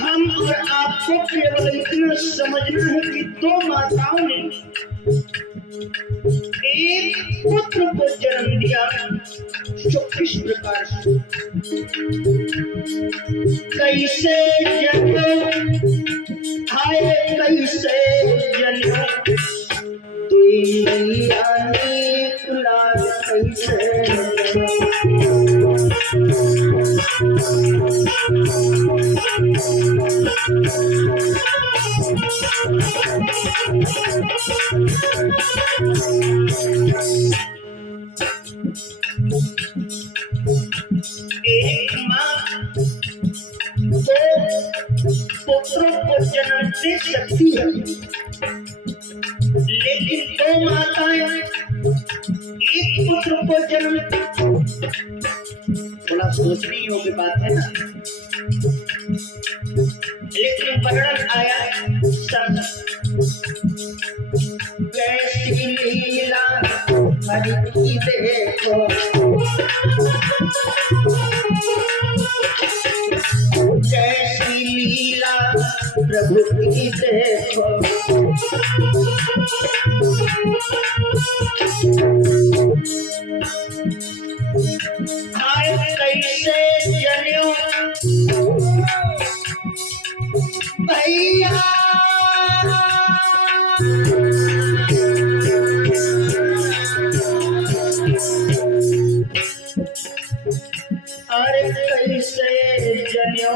हम और आपको केवल इतना समझना है कि दो माताओं ने एक पुत्र को जन्म दिया। जो किस प्रकार से, कैसे जन्म हाय कैसे जन्म तुई मैया ने कुलाल कैसे एक माँ दो पुत्रों को जन्म दे सकती है, लेकिन दो माताएं एक पुत्र को जन्म, थोड़ा सोचने योग्य बात है ना। लेकिन वर्णन आया सब कैसी लीला हरि की देखो, कैसी लीला प्रभु की देखो। हाय कैसे जन्यो भैया, अरे कैसे जन्यो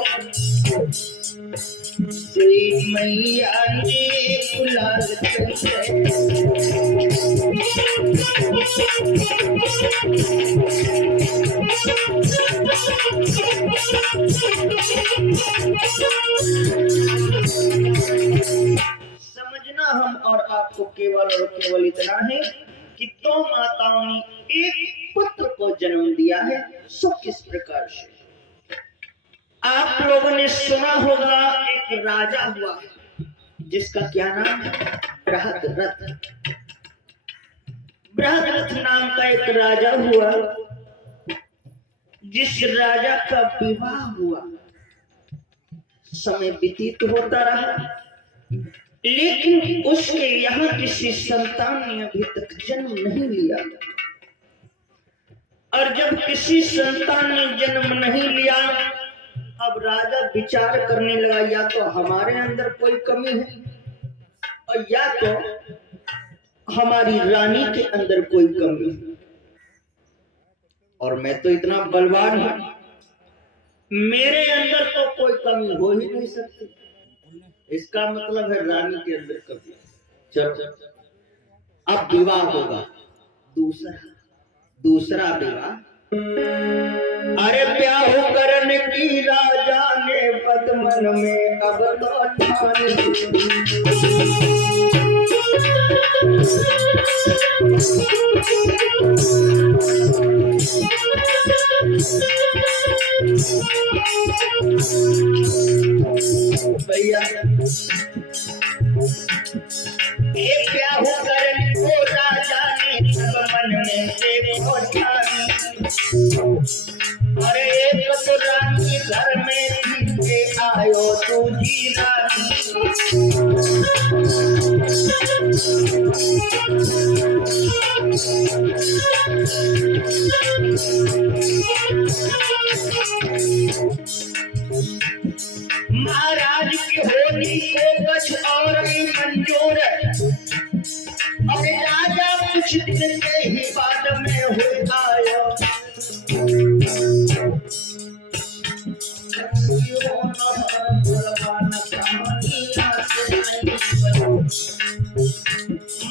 तुई मैया ने कुलाल कैसे। समझना हम और आपको केवल और केवल इतना है कि दो माताओं ने एक पुत्र को जन्म दिया है। सो किस प्रकार से, आप लोगों ने सुना होगा एक राजा हुआ जिसका क्या नाम है, बृहद्रथ। बृहद्रथ नाम का एक राजा हुआ, जिस राजा का विवाह हुआ। समय व्यतीत होता रहा, लेकिन उसके यहाँ किसी संतान ने अभी तक जन्म नहीं लिया। और जब किसी संतान ने जन्म नहीं लिया, अब राजा विचार करने लगा, या तो हमारे अंदर कोई कमी है और या तो हमारी रानी के अंदर कोई कमी है। और मैं तो इतना बलवान हूं, मेरे अंदर तो कोई कमी हो ही नहीं सकती। इसका मतलब है रानी के अंदर कमी। चलो अब विवाह होगा, दूसरा विवाह। अरे ब्याह करने की राजा ने पद्मन में अब तो ठानी, भैया एक ब्याह करने को राजा ने पद्मन में देखो ठानी। अरे एक तो रानी घर में थी के आयो तुझी रानी, महाराज की होली को कुछ और ही मंजूर। अरे राजा कुछ दिन के ही बाद में हो आयो,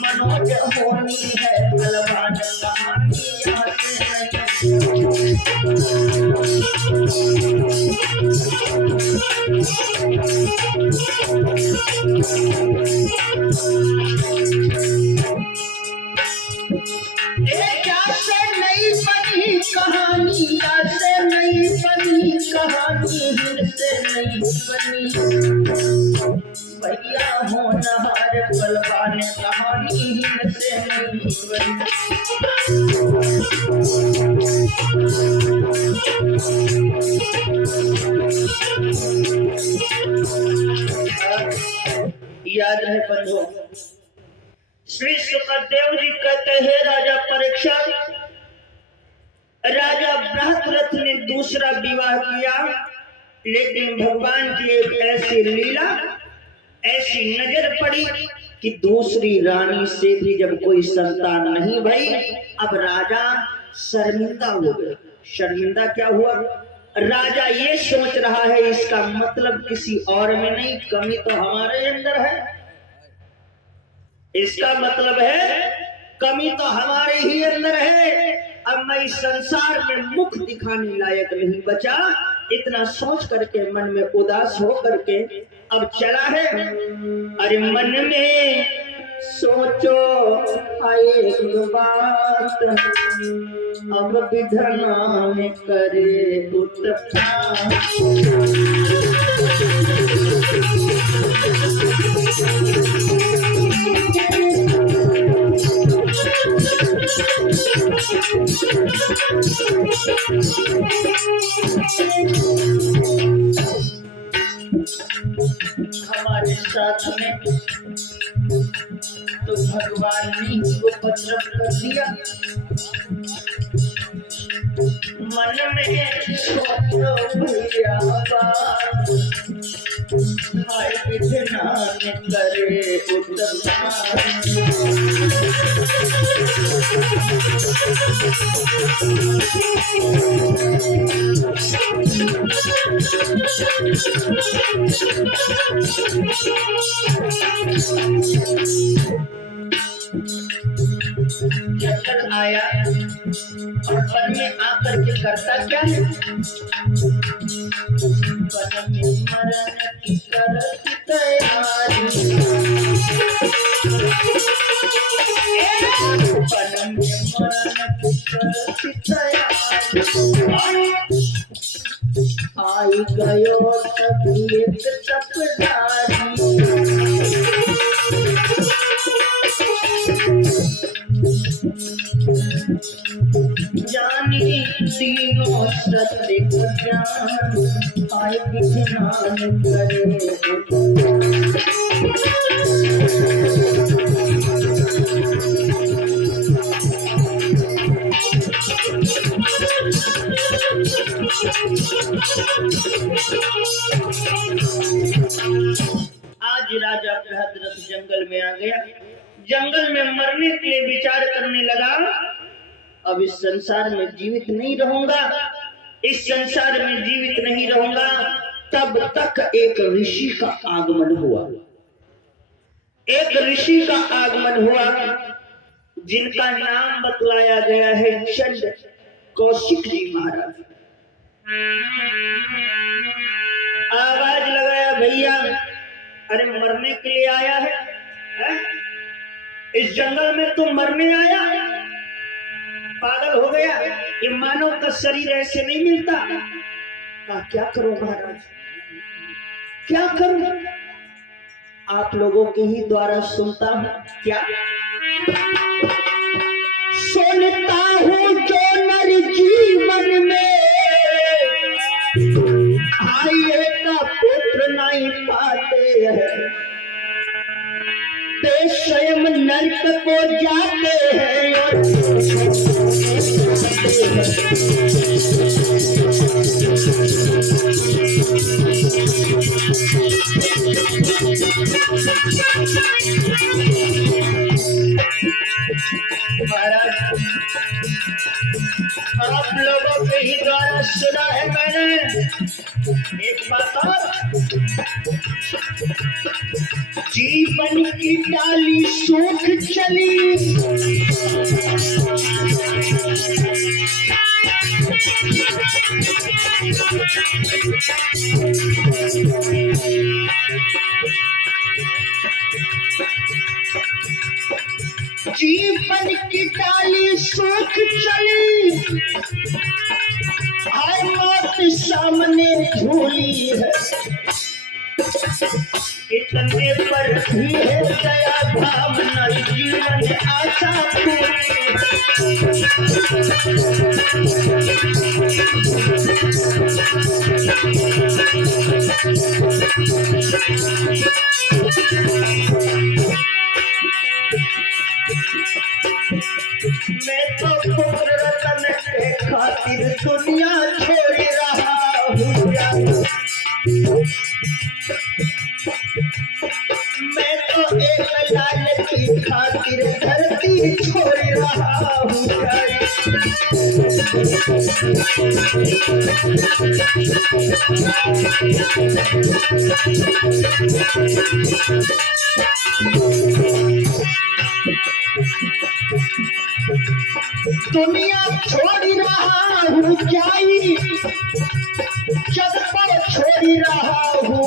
मनोज होनी है बलवान कहानी यहाँ से नई बनी कहानी, से नई बनी कहानी, से नई बनी भैया होनहार बलवान कहानी से नई बनी। याद रहे बंधु। श्री सुखदेव जी कहते हैं राजा परीक्षित, राजा बृहद्रथ ने दूसरा विवाह किया, लेकिन भगवान की एक ऐसी लीला, ऐसी नजर पड़ी कि दूसरी रानी से भी जब कोई संतान नहीं भई, अब राजा शर्मिंदा हो गया। शर्मिंदा क्या हुआ? राजा ये सोच रहा है इसका मतलब किसी और में नहीं, कमी तो हमारे अंदर है। इसका मतलब है कमी तो हमारे ही अंदर है। अब मैं इस संसार में मुख दिखाने लायक नहीं बचा। इतना सोच करके मन में उदास हो करके अब चला है। अरे मन में सोचो एक बात, अब विधना में करे उत्थान। हमारे साथ में तो भगवान ने उपद्रव कर दिया। मन में सोचो भैया बात, हाय विधना ने करे उत्थान। जंगल आया और वन में आकर के करता क्या है? वन में मरण की करती तैयारी, वन में मरण की करती तैयारी। आई गयो तबीयत तपदारी, जानी तीनों सत्य ज्ञान, आय विधनान करे। आज राजा बृहद्रथ जंगल में आ गया। जंगल में मरने के लिए विचार करने लगा। अब इस संसार में जीवित नहीं रहूंगा, इस संसार में जीवित नहीं रहूंगा। तब तक एक ऋषि का आगमन हुआ। एक ऋषि का आगमन हुआ जिनका नाम बतलाया गया है चंड कौशिक जी महाराज। आवाज लगाया, भैया अरे मरने के लिए आया है? इस जंगल में तुम मरने आया? पागल हो गया? ये मानव का शरीर ऐसे नहीं मिलता। कहा क्या करो महाराज, क्या करूं? आप लोगों के ही द्वारा सुनता हूं। क्या सुनता हूं? जो नर जीवन में भाई का पुत्र नहीं पाते हैं, ते स्वयं नरक को जाते हैं और आप लोगों के ही द्वारा सुना है मैंने। एक बात और, जीवन की डाली सूख चली, जीवन की डाली सूख चली, आए मौत सामने झूली है। इतने पर भी है दया भावना, जीवन आशा पूरी। की खातिर धरती छोड़ रहा हूँ दुनिया छोड़ रहा हूँ क्या जब पर छोड़ रहा हूँ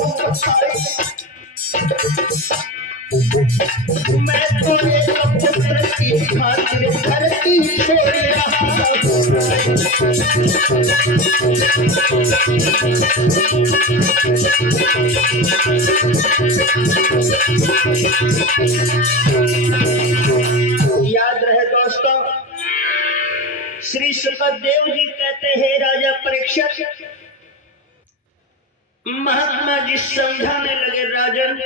मैं तो एक पुत्र की खातिर धरती छोड़ रहा हूँ याद रहे दोस्तों, श्री सुखदेव जी कहते हैं राजा परीक्षित, महात्मा जी समझाने लगे राजन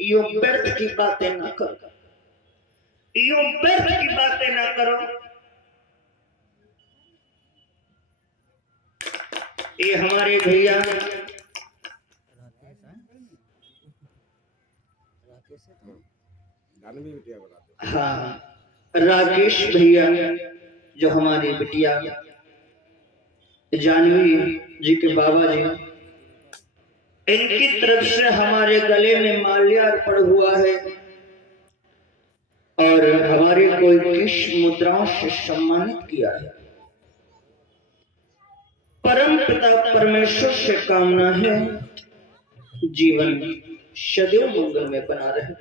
यो व्यर्थ की बातें ना करो, यो व्यर्थ की बातें ना करो। ये हमारे भैया हाँ राकेश भैया जो हमारी बिटिया जानवी जी के बाबा जी, इनकी तरफ से हमारे गले में माल्यार्पण हुआ है और हमारे कोई किश मुद्राओं से सम्मानित किया है। परम पिता परमेश्वर से कामना है जीवन सदैव मंगल में बना रहे।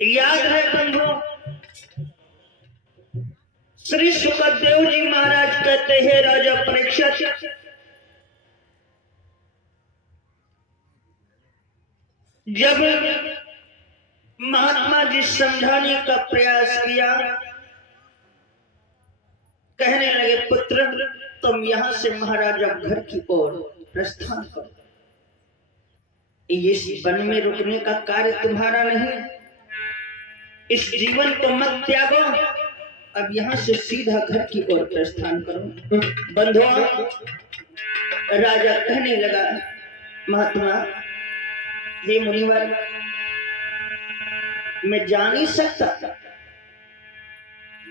याद है बंधुओं, श्री सुखदेव जी महाराज कहते हैं राजा परीक्षित, जब महात्मा जी समझाने का प्रयास किया, कहने लगे पुत्र तुम यहां से महाराजा घर की ओर प्रस्थान करो, इस वन में रुकने का कार्य तुम्हारा नहीं, इस जीवन को मत त्यागो, अब यहां से सीधा घर की ओर प्रस्थान करो। बंधुओं, राजा कहने लगा महात्मा हे मुनिवर मैं जा नहीं सकता,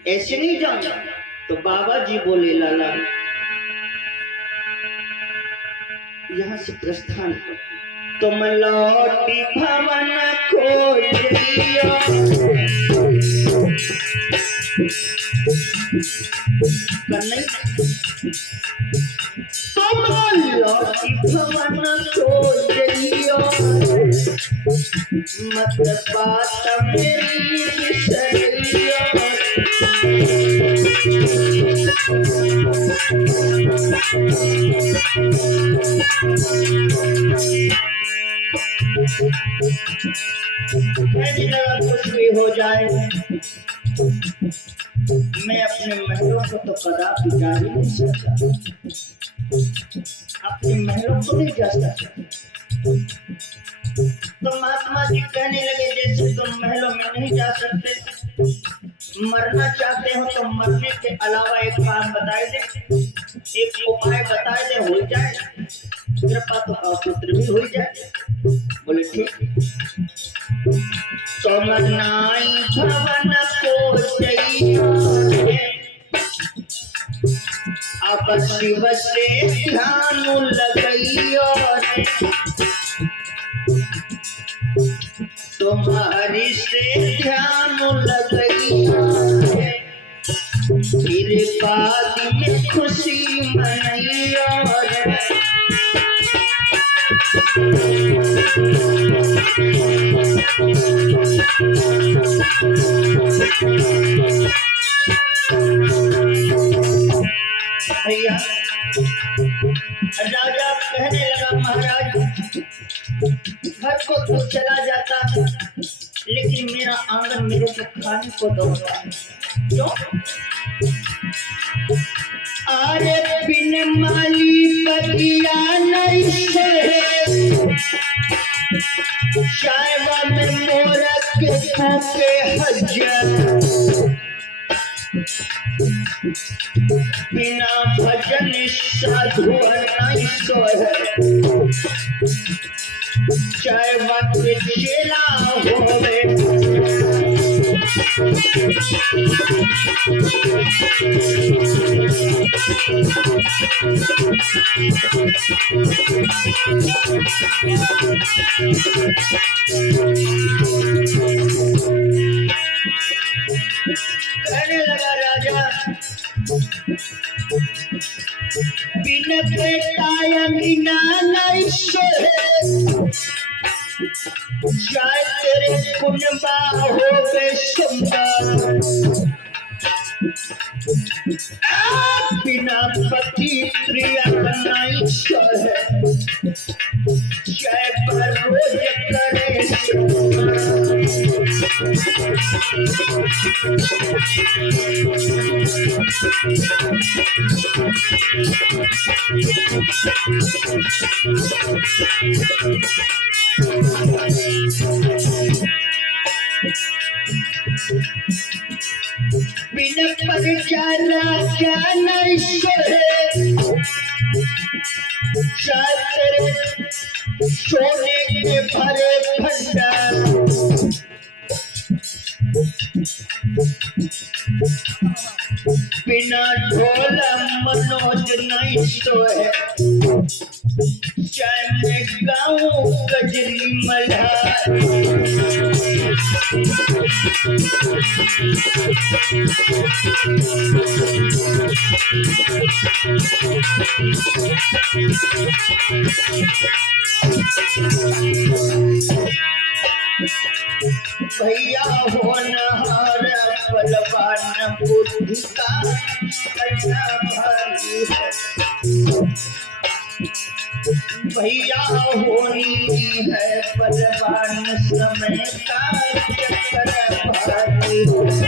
ऐसे नहीं जाऊंगा। तो बाबा जी बोले लाला यहां से प्रस्थान करो, तुम लौटी भवन खोजियो, तुम लौटी भवन खोजियो, मत बात मेरी बिसरियो। कुछ भी हो जाए मैं अपने महलों को तो कदापि जा ही नहीं सकता, अपने महलों को नहीं जा सकता। तो महात्मा जी कहने लगे जैसे तुम महलों में नहीं जा सकते, मरना चाहते हो तो मरने के अलावा एक काम बताए दे, एक उपाय बताए दे, हो जाए कृपा तो पुत्र भी हो जाए। बोले ठीक। तुम नाई भवन को जइयो, अब शिव से ध्यान लगइयो, तुम्हारी से ध्यान लगइयो, फिर बाद में खुशी मनइयो। भैया राजा कहने लगा महाराज घर को तो चला जाता लेकिन मेरा आंगन मेरे को खाने को दौड़ता है, क्यों? अरे बिन माली बगिया नहीं से शायवा में मोरा के फूके हजार, बिना भजन साधु नहीं सोहे, चाहे वक्त चेला होवे। कहने लगा राजा, बिन बेटाय बिना नहीं सोहे, चाहे तेरे कुनबा होवे सुंदर। बिना पति प्रिय नहीं सोहे, चाहे पर रोज करे बिना परिचय राजा नहीं सोहे, चाहे तेरे सोने के भरे भंडार। बिना ढोल मनोज नहीं सोहे, चाहे मैं गाऊं गजरी मल्हार। भैया होनहार बलवान बुद्धि का कन्या भारी है, भैया होनी है बलवान समय का चक्कर भारी है।